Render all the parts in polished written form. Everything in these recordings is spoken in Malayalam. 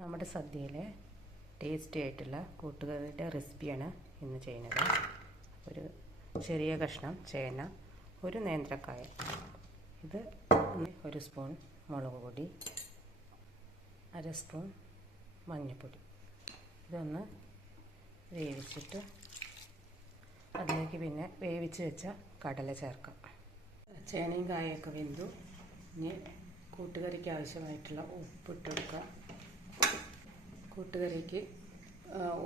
നമ്മുടെ സദ്യയിലെ ടേസ്റ്റി ആയിട്ടുള്ള കൂട്ടുകറിയുടെ റെസിപ്പിയാണ് ഇന്ന് ചെയ്യുന്നത്. ഒരു ചെറിയ കഷ്ണം ചേന, ഒരു നേന്ത്രക്കായ, ഇത് 1 സ്പൂൺ മുളക് പൊടി, 1/2 സ്പൂൺ മഞ്ഞൾപ്പൊടി. ഇതൊന്ന് വേവിച്ചിട്ട് അതിലേക്ക് പിന്നെ വേവിച്ച് വെച്ച കടല ചേർക്കാം. ചേനയും കായൊക്കെ വെന്തു. ഇനി കൂട്ടുകറിക്ക് ആവശ്യമായിട്ടുള്ള ഉപ്പിട്ട് കൊടുക്കുക. കൂട്ടുകറിക്ക്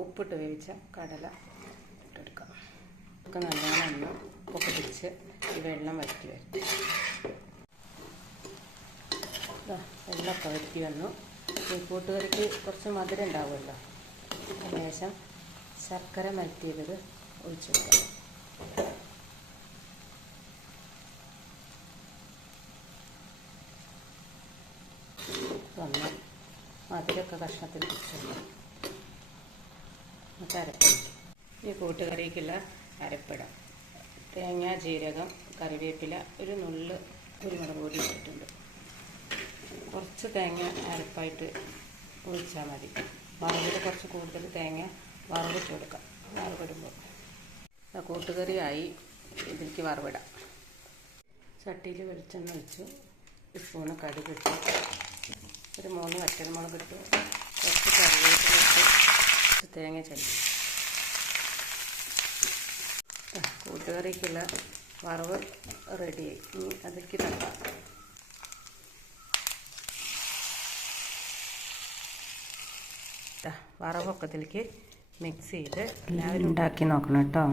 ഉപ്പിട്ട് വേവിച്ച കടല ഇട്ടെടുക്കാം. ഒക്കെ നല്ലോണം ഒന്ന് ഉപ്പൊക്കെ പിടിച്ച് ഈ വെള്ളം വറ്റി വരും. വെള്ളമൊക്കെ വറ്റി വന്നു. ഈ കൂട്ടുകറിക്ക് കുറച്ച് മധുരം ഉണ്ടാവുമല്ലോ, ശേഷം ശർക്കര മൽറ്റിയത് ഒഴിച്ചു കൊടുക്കാം. ഒന്ന് മധുരമൊക്കെ കഷ്ണത്തിൽ പിടിച്ചു അരപ്പിടാം. ഈ കൂട്ടുകറിക്കുള്ള അരപ്പിടാം. തേങ്ങ, ജീരകം, കറിവേപ്പില, ഒരു നുള്ള് കുരുമുളക് പൊടി ഇട്ടിട്ടുണ്ട്. കുറച്ച് തേങ്ങ അരപ്പായിട്ട് ഒഴിച്ചാൽ മതി. വറവിൽ കുറച്ച് കൂടുതൽ തേങ്ങ വറവിട്ട് കൊടുക്കാം. വറവിടുമ്പോൾ കൂട്ടുകറിയായി. ഇതിലേക്ക് വറവിടാം. ചട്ടിയിൽ വെളിച്ചെണ്ണ ഒഴിച്ചു, 1 സ്പൂണ് കടുക് ഇട്ടു, ഒരു 3 വറ്റൽമുളക് ഇട്ടു, കുറച്ച് കറിവേപ്പില ഇട്ട്, കുറച്ച് തേങ്ങ ചതച്ചു. കൂട്ടുകറിക്കുള്ള വറവ് റെഡിയായി. ഇനി അതിലേക്ക് തട്ടാം. വറവൊക്കെ ഇതിലേക്ക് മിക്സ് ചെയ്ത് എല്ലാവരും ഉണ്ടാക്കി നോക്കണം കേട്ടോ.